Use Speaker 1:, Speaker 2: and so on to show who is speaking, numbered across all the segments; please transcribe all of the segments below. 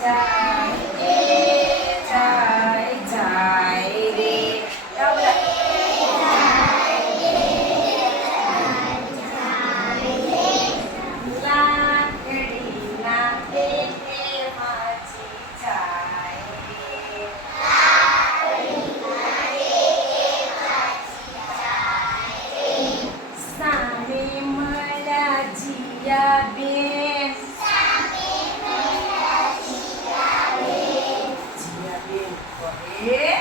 Speaker 1: Yeah. E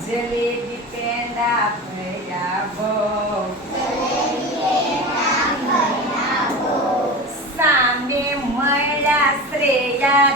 Speaker 1: jalebi peda ભયા ભો સામે મળ્યા શ્રેયા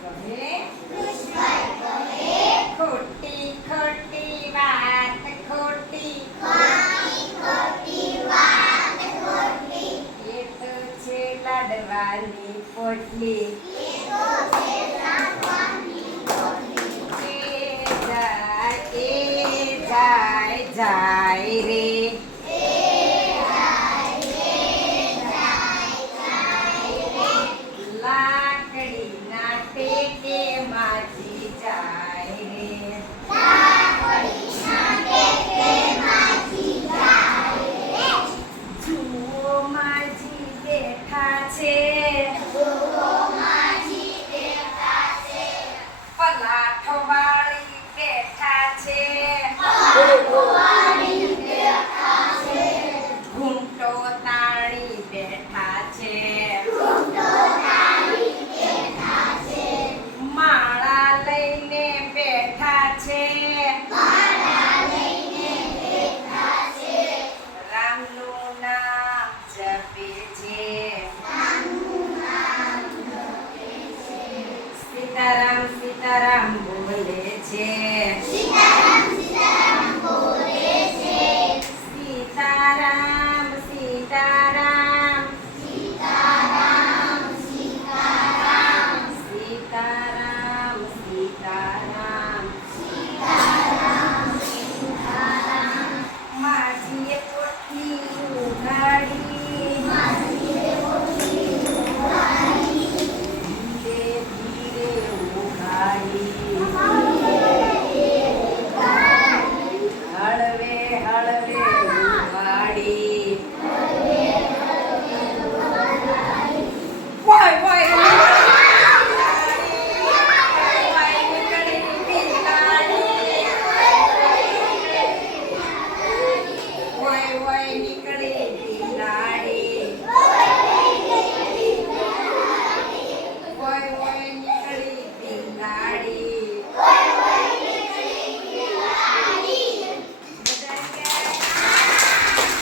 Speaker 1: કહે દુશ્મન કહે ખોટી ખોટી વાત ખોટી ખોટી ખોટી વાત ખોટી એ તો છે લાડવાની પોટલી એ તો છે લાડવાની પોટલી એ જાય એ જાય જાય રે સીતારામ બોલે છે.